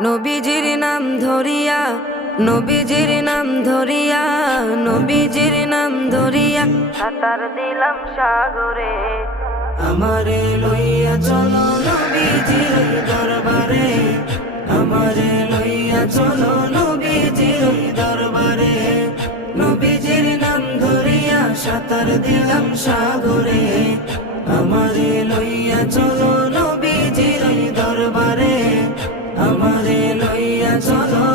নবীজির নাম ধরিয়া, নবীজির নাম ধরিয়া, নবীজির নাম ধরিয়া সাঁতার দিলাম সাগরে। আমারে লইয়া চলো নবীজির দরবারে, আমারে লইয়া চলো নবীজির দরবারে। নবীজির নাম ধরিয়া সাঁতার দিলাম সাগরে। আমারে লইয়া চলো নবীজির দরবারে, আমারে লইয়া চলো